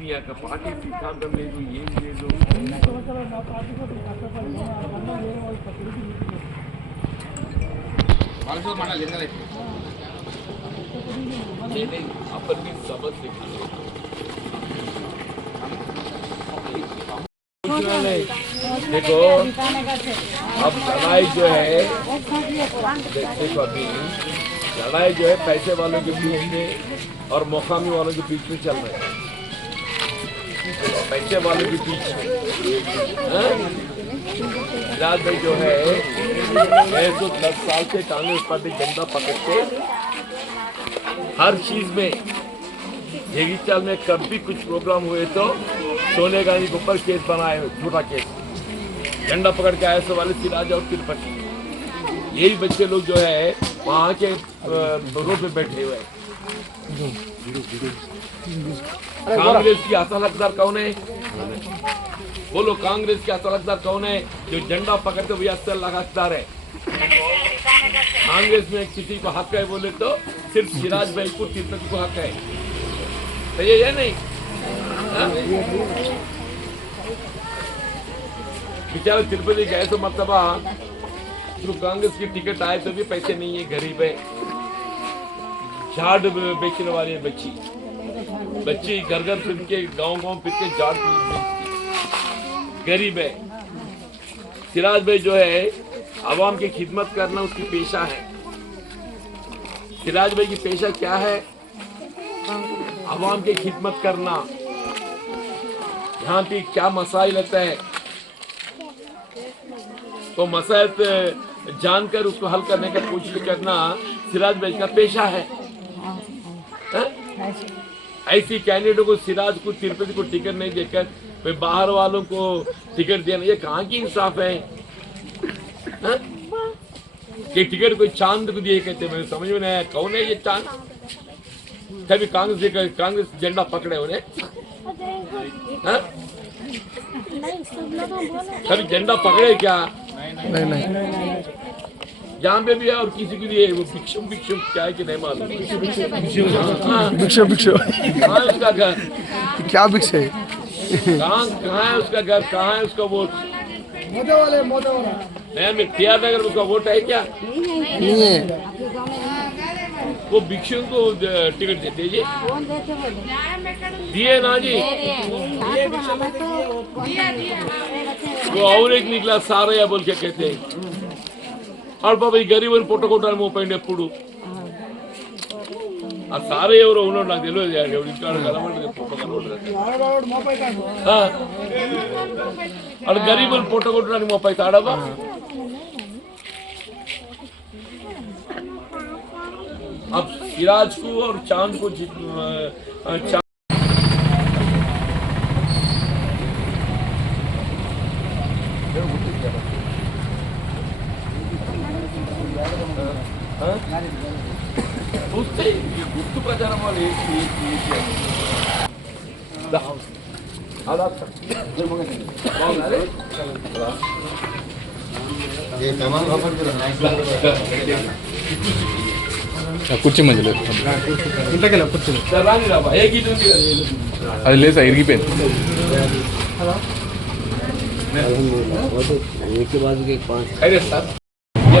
दुनिया का पार्टी की काम कर ले लो ये ले दो अपनी सबक सिखा देखो अब लड़ाई जो है देखो अभी लड़ाई जो है पैसे वालों के बीच में और मौकामी वालों के बीच में चल रही है। पैसे वालों के बीच? राज भाई जो है मैं तो दस साल से कांग्रेस पार्टी जनता पकड़ के हर चीज़ में जगीचाल में कभी कुछ प्रोग्राम हुए तो सोनिया गांधी के ऊपर केस बनाए, झूठा केस। झंडा पकड़ के आए सो वाले सिराज और तिरुपति यही बच्चे लोग जो है, वहाँ के रोड पे बैठे हुए हैं। कांग्रेस की असल हकदार कौन है? बोलो, कांग्रेस की असल हकदार कौन है जो झंडा पकड़ते हुए असल हकदार है? कांग्रेस में किसी को हक है बोले तो सिर्फ़ सिराज भाई को तिरुपति को हक है। सही है या नहीं? हाँ? बेचारा तिरुपति गए तो मतलब कांग्रेस की टिकट आए तो भी पैसे नहीं है, गरीब है। झाड़ बेचने वाली है बच्ची। बच्ची घर घर फिर के गाँव गाँव फिर के झाड़ गरीब है। सिराज भाई जो है, आवाम की खिदमत करना उसकी पेशा है। सिराज भाई की पेशा क्या है? आवाम की खिदमत करना। यहाँ पे क्या मसाइल होता है? तो मसाइल जानकर उसको हल करने का कोशिश करना सिराज भाई का पेशा हाँ? ऐसी कैंडिडेट को सिराज को, तिरुपति को टिकट नहीं देकर बाहर वालों को टिकट देना, ये कहाँ की इंसाफ है? हाँ? कि टिकट कोई चाँद को दिए कहते मैं समझ में नहीं आया, कौन है ये चाँद? कभी कांग्रेस कांग्रेस झंडा पकड़े उन्हें। हाँ? कभी झंडा पकड़े क्या? नहीं नहीं। यहाँ पे भी है और किसी के लिए वो भिक्षुम भिक्षुम क्या है कि नहीं मालूम। हाँ, भिक्षा भिक्षा। कहाँ उसका घर? क्या भिक्षा है? कहाँ कहाँ है उसका घर? कहाँ है उसका वोट नहीं मैं टी आर नगर उसका वोट है क्या? नहीं है। वो भिक्षु को टिकट दे दीजिए। दिए ना जी। वो और एक निकला सारయ్య बोल के कहते हैं। और बाबा ఈ గరీబుని పుట్టకుంటాను మోపండి ఎప్పుడు ఆ సారయ్య ఎవరో ఉన్నాడు నాకు తెలియదు ఎవరు ఇంటికాడ కలవండి వాడు గరీబుని పుట్టకుంటానికి ముప్పై తాడబా अब सिराज को और चांद को కుర్చీ మధ్యలో దా, రాని రాబా ఏ గీత ఉంది కదా? అది లేదు సార్ ఇరిగిపోయింది. అదే సార్ ఇలా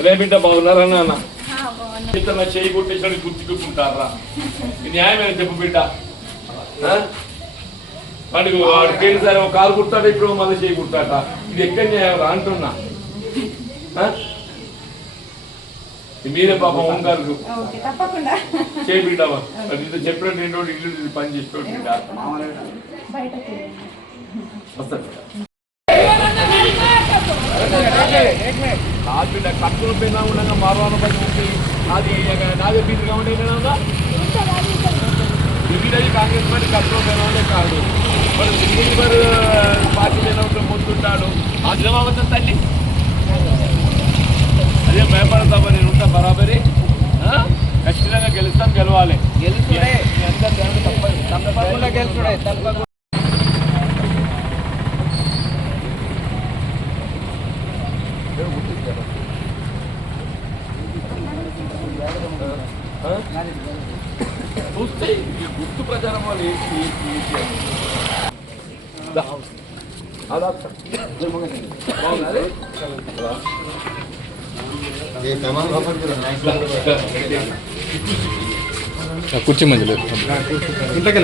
ఇలా బిడ్డ బాగున్నారా నాన్న? ఇతను చేయి కొట్టేసాడు గుర్తుకుంటారా న్యాయమైన చెప్పు బిడ్డ? వాడికి వాడు పేరు సరే ఒక కాలు కుడతాడు ఇప్పుడు? మళ్ళీ చేయి కుడతాట ఇది ఎక్కడ న్యాయం రా అంటున్నా. మీరే పాపం ఓంకారు చేయి చెప్పినట్టు రెండు రోజులు ఇల్లు పని చేసుకోండి బిడ్డ. బయటకు నా బిడ్డ కట్టుకుని పోయినా ఉండగా మార్వాన పైన ఉంటే నాది నాదే బీజీ కాబట్టి ఏమైనా దిగిరది కాంగ్రెస్ పార్టీ కట్టుకుని పోయినా కాదు. మరి సింగిల్ పార్టీ మీద ముందుంటాడు. అర్థమవుతుంది తల్లి. అదే భయపడతామా నేను ఉంటా బరాబరి? ఖచ్చితంగా గెలుస్తాం గెలవాలి. గెలుచుడే తప్పకుండా గెలుచుడే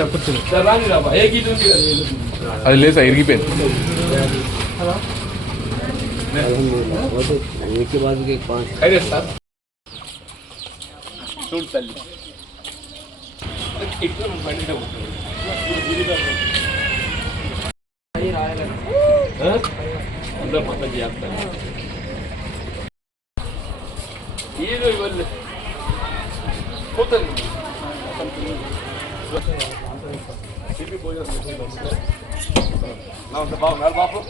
కుర్చీ. ఏ గీత ఉంది కదా? అది లేదు సార్ ఇరిగిపోయింది చూడు తల్లి? అందరూ మొత్తం చేస్తారు ఏదో ఇవ్వలే పోతుంది బాగున్నారు బాపు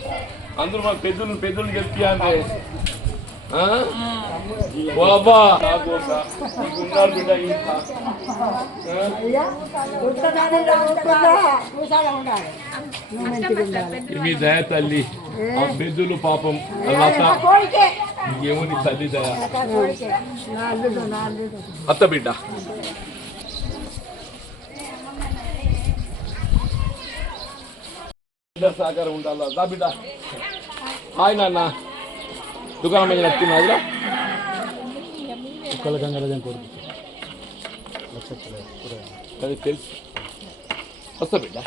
అందరూ మా పెద్దలు అంటే ఉన్నారు బిడ్డ? మీ దయ తల్లి ఆ పెద్దలు పాపం లత ఏముంది తల్లి దయ? అత్త బిడ్డ. సహకారం ఉండాలా? దా బిడ్డ. హాయ్ నాన్న. దుకాణం మీద నడుతున్నదిరా అది తెలుసు. వస్తా బిడ్డ.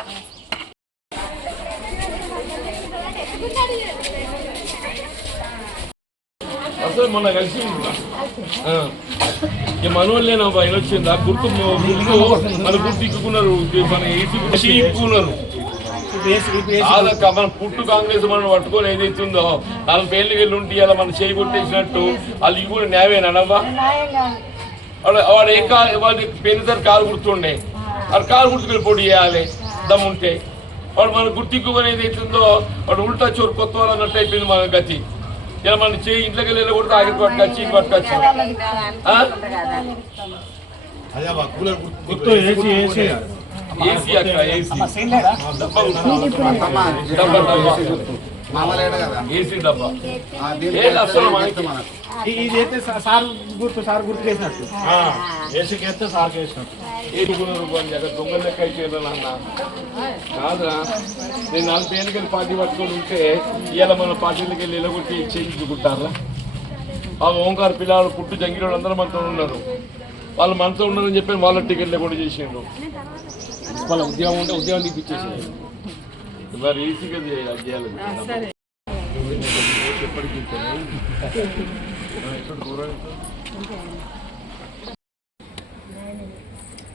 అసలు మొన్న కలిసి ఆ. ఈ మనోళ్ళేనా వచ్చింది ఆ గుర్తు ముందు మన గుర్తు ఇక్కున్నారు మన ఏసీ ఇక్కున్నారు మన పుట్టు కాంగ్రెస్ మనం పట్టుకొని ఏదైతుందో వాళ్ళ పేర్లు వెళ్ళి ఉంటే ఇలా మనం చేయి కొట్టేసినట్టు. వాళ్ళు ఇవి కూడా వాడు వాడు ఏ కాలు వాడి సార్ కాలు గుర్తుండే. వాడు కాలు గుర్తుకెళ్ళి పొడి చేయాలి దమ్ముంటే వాడు మన గుర్తిక్కుని ఏదైతుందో వాడు ఉల్టా చోరు కొత్త వాళ్ళు అన్నట్టు అయిపోయింది మన గతి. ఇలా మన చేయి ఇంట్లోకి వెళ్ళి కూడా ఆగి పట్టుకొచ్చి ఇంక పట్టుకొచ్చి ఆ? ఏసీ అక్క ఏసీ డబ్బా ఉంది. డబ్బా డబ్బా ఏసీ డబ్బా. ఏది అసలు మనకి? ఇదైతే సార్ గుర్తు సార్ గుర్తు చేసినట్టు. ఏసీకి వేస్తే సార్ చేసినట్టు. ఏడుగురు రూపాయలు జగన్ దొంగ లెక్క కాదురా. నేను ఏళ్ళకి పార్టీ పట్టుకొని ఉంటే ఇవాళ మన పార్టీలకి వెళ్ళి ఎలగొట్టి చేయించుకుంటారా? ఆ ఓంకార్ పిల్లలు పుట్టు జంగిరోడు అందరూ మనతో ఉన్నారు. వాళ్ళు మనతో ఉన్నారని చెప్పి వాళ్ళ టికెట్ లేకుండా చేసిండ్రు. వాళ్ళ ఉద్యోగం ఉంటే ఉద్యోగం తీపిచ్చేసిండ్రు. మరి ఈజీగా చేయాలి. ఎప్పటికీ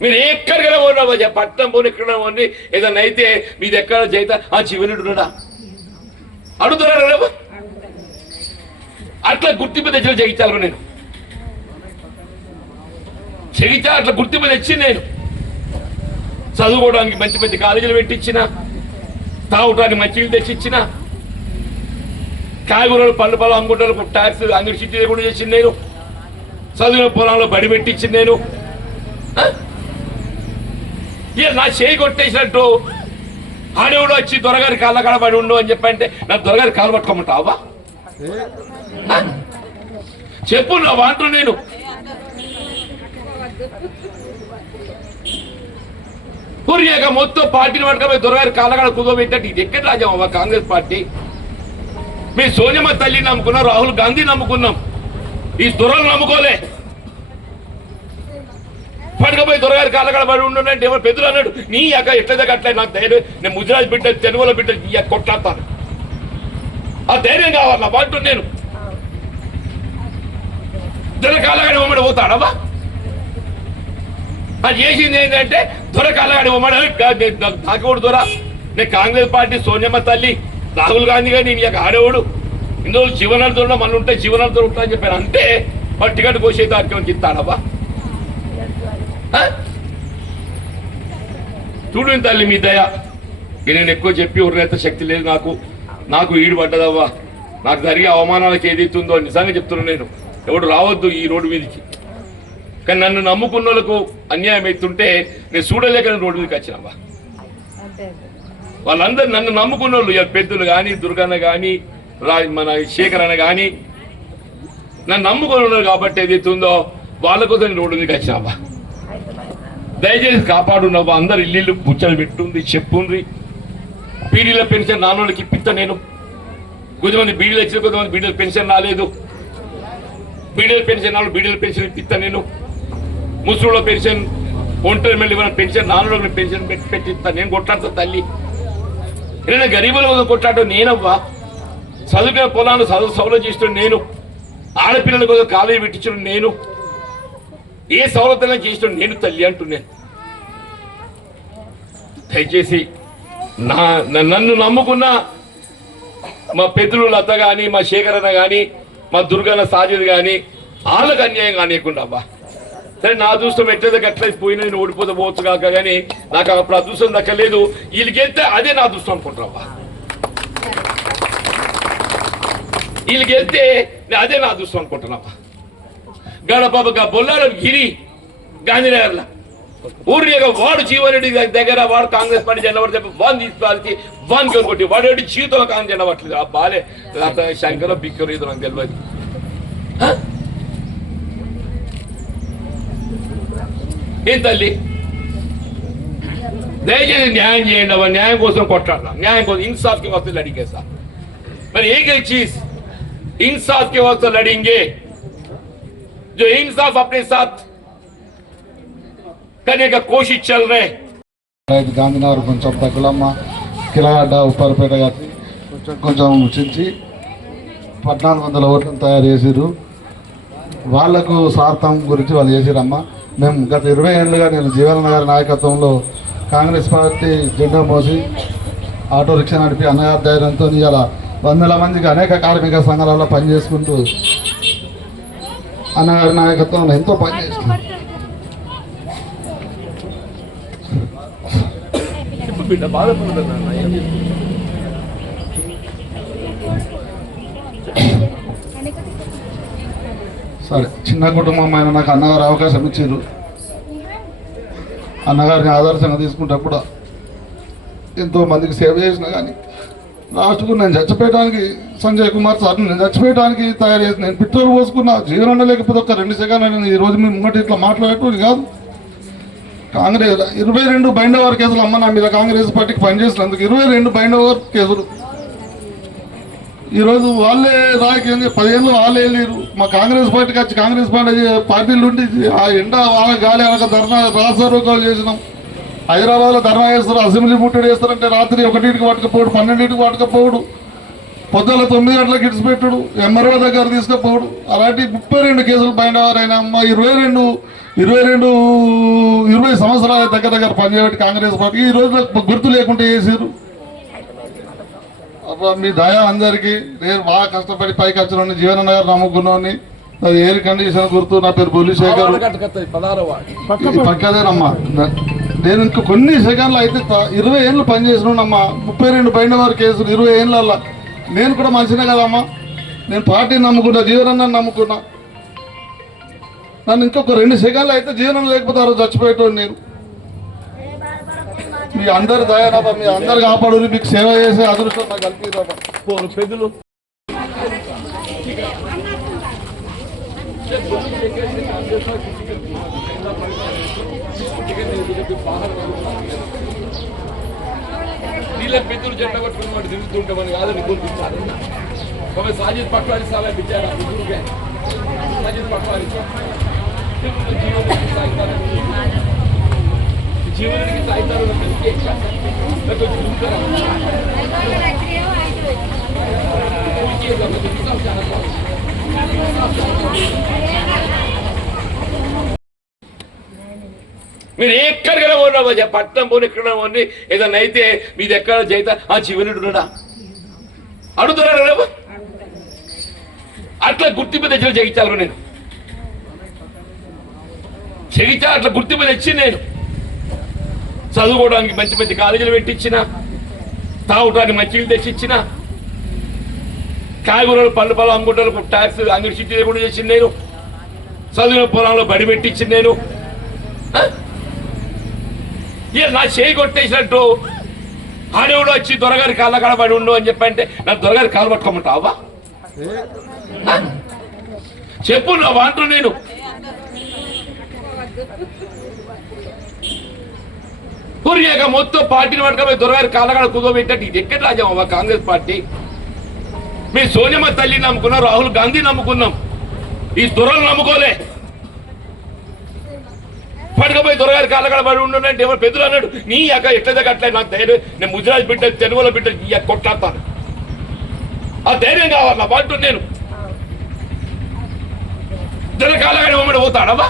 మీరు ఎక్కడికైనా పోయినా పోయి పట్టణం పోనీ ఎక్కడ పోనీ ఏదైనా అయితే మీది ఎక్కడ చేత ఆ చివరిడు ఉన్నాడా? అడుగుతున్నారా రేపు? అట్లా గుర్తింపు తెచ్చిన జగించాలి నేను. జగిత్యాల అట్లా గుర్తింపు తెచ్చి నేను. చదువుకోవడానికి మంచి మంచి కాలేజీలు పెట్టించిన. తాగడానికి తెచ్చి తెచ్చిచ్చిన కాయగూరలు పళ్ళు పళ్ళు అమ్ముకుంటారు ట్యాక్స్ అంగడి సిటీ కూడా చేసింది నేను. చదివిన పొలంలో బడి పెట్టించింది నేను. ఇక నా చేయి కొట్టేసినట్టు ఆడేవుడు వచ్చి దొరగారి కాళ్ళ కాడ పడి ఉండు అని చెప్పంటే నా దొరగారి కాలు పట్టుకోమంటావా? చెప్పు నా వాంటు నేను. కురియాక మొత్తం పార్టీని పట్టుకపోయి దొరగారి కాళ్ళగాడ కుదోబెట్టట్టు ఇది ఎక్కడ రాజామా కాంగ్రెస్ పార్టీ. మీ సోనియమ్మ తల్లి నమ్ముకున్నాం రాహుల్ గాంధీ నమ్ముకున్నాం. ఈ దొరలు నమ్ముకోలే. పడకపోయి దొరగారి కాళ్ళగడ పడి ఉండంటే ఎవరు పెద్దలు అన్నాడు? నీ అక్క ఎట్లా అట్లా నాకు ధైర్యం నేను ముజరాజ్ బిడ్డ తెలుగులో బిడ్డ నీ అక్క కొట్లాడతాను. ఆ ధైర్యం కావాలి? నా పాటు నేను. దొర కాళ్ళగాడి ఉమ్మడి పోతాడమ్మా అది చేసింది ఏంటంటే దొరకాలని కాళ్ళగాడి ఉమ్మడి దొర. నేను కాంగ్రెస్ పార్టీ సోనియమ్మ తల్లి రాహుల్ గాంధీ గారు నేను ఇక ఆడేవాడు. ఇన్ని రోజులు జీవనాలతో మన ఉంటే జీవనాలతో ఉంటా అని చెప్పాను అంటే మరి టికెట్ కోసే దానికి ఇస్తాడబ్బా చూడు తల్లి మీ దయ. నేను ఎక్కువ చెప్పి ఉర్రేత శక్తి లేదు నాకు. నాకు ఈడు పడ్డదవ్వా నాకు జరిగే అవమానాలకు ఏదైతుందో నిజంగా చెప్తున్నాను నేను. ఎవడు రావద్దు ఈ రోడ్డు మీదకి. కానీ నన్ను నమ్ముకున్న వాళ్ళకు అన్యాయం అవుతుంటే నేను చూడలేక రోడ్డు మీదకి వచ్చినవ్వా వాళ్ళందరూ నన్ను నమ్ముకున్న వాళ్ళు పెద్దలు కానీ దుర్గన్న కానీ రా మన శేఖర్ అన్న కానీ నన్ను నమ్ముకుని ఉన్నారు కాబట్టి ఏదైతే ఉందో వాళ్ళ కోసం రోడ్డు మీదకి వచ్చినవ్వా దయచేసి కాపాడున్నావా అందరు ఇల్లు బుచ్చలు పెట్టుంది చెప్పుండ్రి. బీడీల పెన్షన్ నాన్నోళ్ళకి ఇప్పిస్తా నేను. కొద్దిమంది బీడీలు వచ్చిన కొద్దిమంది బీడీల పెన్షన్ రాలేదు. బీడీల పెన్షన్ నాలుగు బీడీల పెన్షన్ ఇప్పిస్తా నేను. ముసలిలో పెన్షన్ ఒంటరి మళ్ళీ ఇవ్వని పెన్షన్ నాన్నలో పెన్షన్ పెట్టి పెట్టిస్తా. నేను కొట్లాడతా తల్లి. ఏదైనా గరీబుల మీద కొట్లాడటం నేనవ్వా? చదువుకున్న పొలాన్ని చదువు సౌలభ్యం చేసిన నేను ఆడపిల్లల కోసం కాలేజీ పెట్టించడం నేను ఏ సౌలభ్యం చేసిన నేను తల్లి అంటున్నాను దయచేసి నా నన్ను నమ్ముకున్న మా పెద్దలు లత కానీ మా శేఖరన్న కానీ మా దుర్గన్న సాజిద్ కానీ వాళ్ళకు అన్యాయం కానియకుండా అబ్బా సరే నా అదృష్టం ఎట్లయితే అట్లయితే పోయినా నేను ఓడిపోతే పోవచ్చు కాక కానీ నాకు అప్పుడు అదృష్టం దక్కలేదు. వీళ్ళకి వెళ్తే అదే నా అదృష్టం అనుకుంటారా వీళ్ళు వెళ్తే నేను అదే నా అదృష్టం అనుకుంటున్నాబ్బా గడప బొల్లారం గిరి గాంధీనగర్లో. ఊరి వాడు జీవనరెడ్డి దగ్గర వాడు కాంగ్రెస్ పార్టీ జెండా పడితే వాన్ తీసుకోవాలి వాన్ కొట్టి వాడు జీవితంలో కాంగ్రెస్ జెండా పట్టలేదు. ఆ బాలే శంకర బిక్కరు ఇది నాకు తెలియదు హ? ఏం తల్లి దయచేసి న్యాయం చేయండి అవ్వ న్యాయం కోసం కొట్లాడదాం న్యాయం కోసం ఇన్సాఫ్ కి వస్తే లడిగే సార్ మరి एक एक चीज इंसाफ के वक्त लड़ेंगे जो इंसाफ अपने साथ करने का कोशिश चल रहे हैं రైతు గాంధీనగర్ కొంచెం తగ్గులమ్మ కిలగడ్డ ఉప్పారపేట గారి కొంచెం కొంచెం చించి పద్నాలుగు వందల ఓట్లను తయారు చేసిర్రు వాళ్లకు స్వార్థం గురించి వాళ్ళు చేసిరమ్మ మేము గత ఇరవై ఏళ్ళుగా నేను జీవన గారి నాయకత్వంలో కాంగ్రెస్ పార్టీ జెండా మోసి ఆటో రిక్షా నడిపి అన్నగారి ధైర్యంతో ఇవాళ వందల మందికి అనేక కార్మిక సంఘాలలో పనిచేసుకుంటూ అన్నగారి నాయకత్వంలో ఎంతో పనిచేస్తుంది బిడ్డ బాధపడదు నాన్న ఏం చేస్తుంది? సరే చిన్న కుటుంబం ఆయన నాకు అన్నగారు అవకాశం ఇచ్చారు. అన్నగారిని ఆదర్శంగా తీసుకుంటప్పుడు ఎంతో మందికి సేవ చేసిన కానీ లాస్ట్కు నేను చచ్చిపోయడానికి సంజయ్ కుమార్ సార్ నేను చచ్చిపోయడానికి తయారు చేసి నేను పెట్రోల్ పోసుకున్న జీవనం లేకపోతే ఒక రెండు సెకండ్లు నేను ఈ రోజు మీ ముంగటి ఇట్లా మాట్లాడేటోని కాదు. కాంగ్రెస్ ఇరవై రెండు బైండవర్ ఓవర్ కేసులు అమ్మ నా మీద కాంగ్రెస్ పార్టీకి పనిచేసినందుకు ఇరవై రెండు బైండవర్ ఓవర్ కేసులు ఈరోజు వాళ్ళే రాజకీయం పదిహేను వాళ్ళే వెళ్ళారు మా కాంగ్రెస్ పార్టీకి వచ్చి కాంగ్రెస్ పార్టీ పార్టీలు ఉండి ఆ ఎండ వాళ్ళ గాలి అనక ధర్నా రాసారోగాలు చేసినాం. హైదరాబాద్లో ధర్నా చేస్తారు అసెంబ్లీ ముట్టడి చేస్తారంటే రాత్రి ఒకటింటికి పట్టుకపోవడు పన్నెండింటికి పట్టుకపోవడు పొద్దుల తొమ్మిది గంటలకు ఇడిచిపెట్టుడు ఎంఆర్ఓ దగ్గర తీసుకుపోవడు అలాంటి ముప్పై రెండు కేసులు బయట ఆయన అమ్మ ఇరవై రెండు ఇరవై రెండు ఇరవై సంవత్సరాల దగ్గర దగ్గర పనిచేయబట్టి కాంగ్రెస్ పార్టీ ఈ రోజు గుర్తు లేకుండా చేశారు మీ దయ అందరికీ నేను బాగా కష్టపడి పైకి వచ్చిన జీవన నగర్ నమ్ముకున్నాను ఎయిర్ కండిషన్ గుర్తు నా పేరు బొల్లి శేఖర్. పక్కదేనమ్మా. నేను ఇంక కొన్ని సెకండ్లు అయితే ఇరవై ఏళ్ళు పనిచేసినానమ్మా ముప్పై రెండు పైన వారి కేసులు ఇరవై ఏళ్ళల్లో. నేను కూడా మంచిదే కదమ్మా. నేను పార్టీని నమ్ముకున్నా జీవనాన్ని నమ్ముకున్నా. నన్ను ఇంకొక రెండు సెకండ్లు అయితే జీవనం లేకపోతే ఆ రోజు చచ్చిపోయేటోడు నేను. మీ అందరి దయారాబా మీ అందరు కాపాడు మీకు సేవ చేసే అదృష్టం నాకు కలిపిరాబా పోరు పెద్దలు వీళ్ళ పెద్దలు జెండ కొట్టుకుని వాడు తిరుగుతుంటే మనం కాదని గుర్తించాలి ఒక సాజిద్ పట్వారి సాలా బిచ్చారా ముగ్గురుకే సాజిద్ పట్వారి. జీవనానికి సాయితారని జీవనానికి సాయితారు కొంచెం ముందుకు మీరు ఎక్కడికైనా పోయినా పట్టణం పోని ఎక్కడ పోని ఏదైనా అయితే మీది ఎక్కడ చేత ఆ జీవనుడు ఉన్నాడా అట్లా గుర్తింపు తెచ్చిన జగించాలి నేను. జగించాలి అట్లా గుర్తింపు తెచ్చి నేను. చదువుకోవడానికి మంచి మంచి కాలేజీలు పెట్టించిన తాగటానికి మంచి తెచ్చిచ్చిన కాయగూరలు పళ్ళు పొలం అమ్ముకుంటారు ట్యాక్స్ అంగడి సిటీ కూడా చేసింది నేను. చదివిన పొలంలో బడి పెట్టించింది నేను. ఇక నా చేయి కొట్టేసినట్టు ఆడేవుడు వచ్చి దొరగారి కాళ్ళ కడబడి ఉండు అని చెప్పంటే నా దొరగారి కాళ్ళు పట్టుకోమంటావా? చెప్పు నా వాంటు నేను. పూర్యాక మొత్తం పార్టీని పట్టుకపోయి దొరగారి కాళ్ళగాడ కుదోబెట్టట్టు ఇది ఎక్కడ రాజామవ్వ కాంగ్రెస్ పార్టీ. మేము సోనియమ్మ తల్లి నమ్ముకున్నాం రాహుల్ గాంధీ నమ్ముకున్నాం. ఈ దొరలు నమ్ముకోలే. పడకపోయి దొరగారి కాళ్ళగాడ పడి ఉండంటే ఎవరు పెద్దలు అన్నాడు? నీ అక్క ఎట్లా దగ్గర నాకు ధైర్యం. నేను ముజరాజ్ బిడ్డ తెలుగులో బిడ్డ ఈ అక్క కొట్లాడతాను. ఆ ధైర్యం కావాలి? నా పాటు నేను. దొర కాళ్ళగాడి పోతాడవా పోతాడమ్మా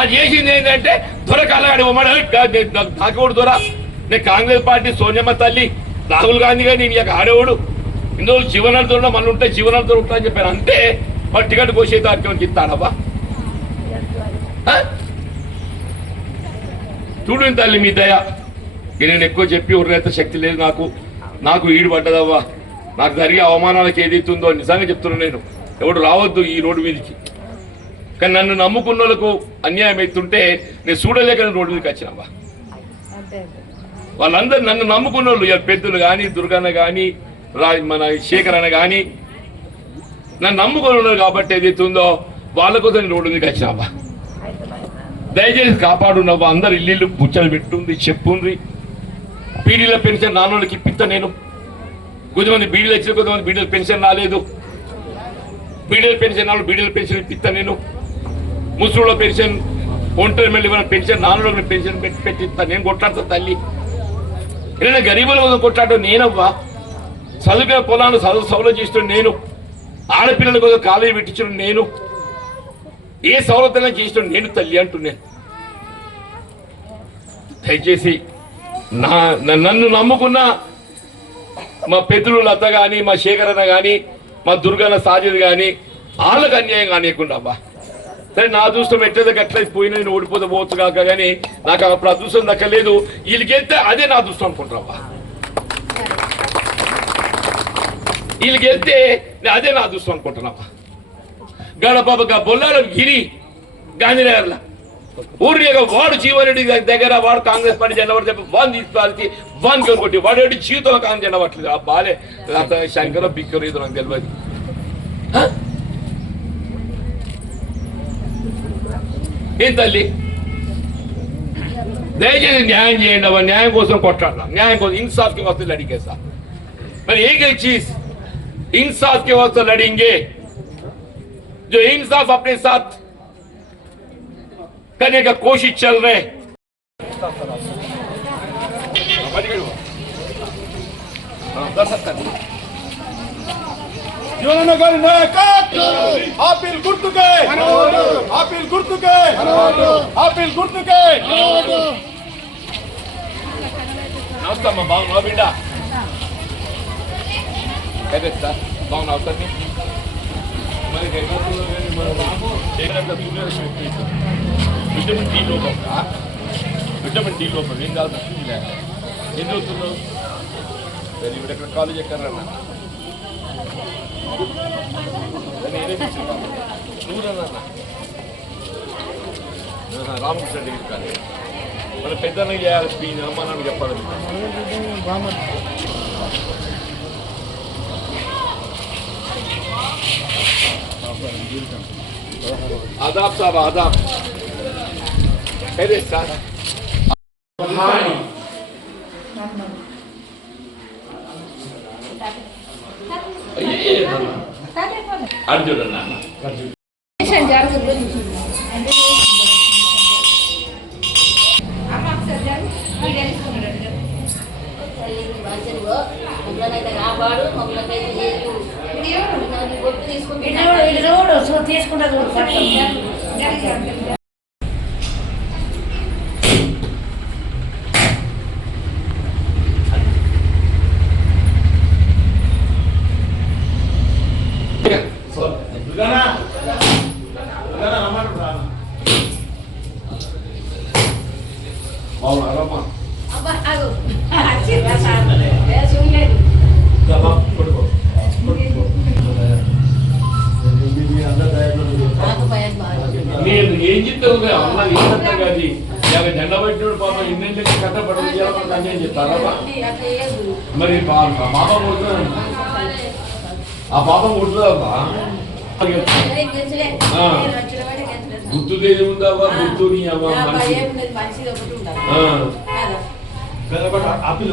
అది చేసింది ఏంటంటే దొరకాలని కాళ్ళగాడి ఉమ్మడి నాకోడు దొర. నేను కాంగ్రెస్ పార్టీ సోనియమ్మ తల్లి రాహుల్ గాంధీ గారు నేను యొక్క ఆడేవాడు. ఇందులో జీవనార్థంలో మన ఉంటే జీవనార్థం ఉంటా అని చెప్పాను. అంతే మరి టికెట్ కోసే దానికి ఇస్తాడబ్బా చూడండి తల్లి మీ దయ. నేను ఎక్కువ చెప్పి ఉన్నంత శక్తి లేదు నాకు. నాకు ఈడు పడ్డదవ్వా నాకు జరిగే అవమానాలకు ఏదైతుందో నిజంగా చెప్తున్నాను నేను. ఎవడు రావద్దు ఈ రోడ్డు మీదకి. కానీ నన్ను నమ్ముకున్న వాళ్ళకు అన్యాయం అవుతుంటే నేను చూడలేక రోడ్డు మీదకి వచ్చినవ్వా వాళ్ళందరూ నన్ను నమ్ముకున్న వాళ్ళు పెద్దలు కానీ దుర్గన్న కానీ రా మన శేఖర్ అన్న కానీ నన్ను నమ్ముకుని ఉన్నారు కాబట్టి ఏదైతే ఉందో వాళ్ళ కోసం నేను రోడ్డు మీదకి వచ్చినవ్వా దయచేసి కాపాడున్నవ్వా అందరు ఇల్లు బుచ్చలు పెట్టుంది చెప్పుండ్రి. బీడీల పెన్షన్ నాన్నోళ్ళకి ఇప్పిస్తా నేను. కొంతమంది బీడీలు వచ్చిన కొంతమంది బీడీల పెన్షన్ రాలేదు. బీడీల పెన్షన్ నాలుగు బీడీల పెన్షన్ ఇప్పిస్తా నేను. ముసలిలో పెన్షన్ ఒంటరి మళ్ళీ పెన్షన్ నాన్నలో పెన్షన్ పెట్టి పెట్టిస్తా నేను కొట్లాడతా తల్లి. ఏదైనా గరీబుల కోసం కొట్లాడటం నేనవ్వా? చదువుకున్న పొలాన్ని చదువు సౌలభ్యం చేస్తున్న నేను. ఆడపిల్లల కోసం కాలేజీ పెట్టించిన నేను. ఏ సౌలభ్యంగా చేసిన నేను తల్లి అంటున్నాను. దయచేసి నా నన్ను నమ్ముకున్న మా పెద్దలు లత కానీ మా శేఖరన్న కానీ మా దుర్గన్న సాజిద్ కానీ వాళ్ళకు అన్యాయం కానియకుండా అబ్బా సరే నా అదృష్టం ఎట్లయితే అట్లా పోయినా నేను ఓడిపోతే పోవచ్చు కాక కానీ నాకు అప్పుడు అదృష్టం దక్కలేదు. వీళ్ళకి వెళ్తే అదే నా అదృష్టం అనుకుంటారా వీళ్ళకి వెళ్తే నేను అదే నా అదృష్టం అనుకుంటున్నావా గడప బొల్లారం గిరి గాంధీనగర్లో. ఊరి వాడు జీవనరెడ్డి దగ్గర వాడు కాంగ్రెస్ పార్టీ జెండా పడితే వన్ తీసుకెళ్తే వన్ కొనుక్కోటి వాడు జీవితంలో కాంగ్రెస్ జెండా పట్టలేదు. ఆ బాలే శంకర బిక్కరు ఇది నాకు తెలియదు ఏం తల్లి దయచేసి న్యాయం చేయండి అవ్వ న్యాయం కోసం కొట్లాడదాం న్యాయం కోసం ఇన్సాఫ్ కి వస్తే లడిగేసా మరి एक एक चीज इंसाफ के वास्ते लड़ेंगे जो इंसाफ अपने साथ करने का कोशिश चल रहे हैं యువన గారి నాయకత్వం ఆపిల్ గుర్తుకే! ఆపిల్ గుర్తుకే! ఆపిల్ గుర్తుకే! నమస్తే అమ్మ బిడ్డ? అదే సార్ బాగున్నావు సార్ మరి విటమిన్ డి లోపం విటమిన్ డి లోపం ఏం కాదు ఏం చదువుతున్నావు సరే ఇప్పుడు ఎక్కడ కాలేజ్ ఎక్కడన్నా రామకృష్ణ దగ్గరికి కానీ మన పెద్దన్న చేయాలి స్పీన్ అమ్మ నాన్న చెప్పాలి ఆదాబ్ సాబ్ ఆదాబ్ సరే సార్ अर्जुन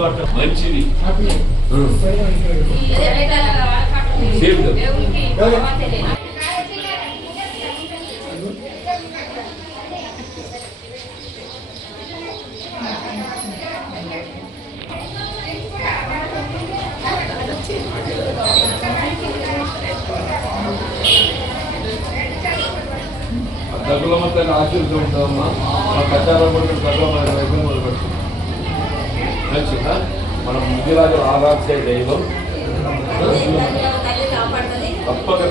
పడతారు మంచిది. డబ్బుల మొత్తాన్ని ఆశీర్వదించమ్మా మా ప్రచారం పట్ల డబ్బుల నచ్చిందా మన ముందులాగా ఆరాధ్య దైవం తప్పక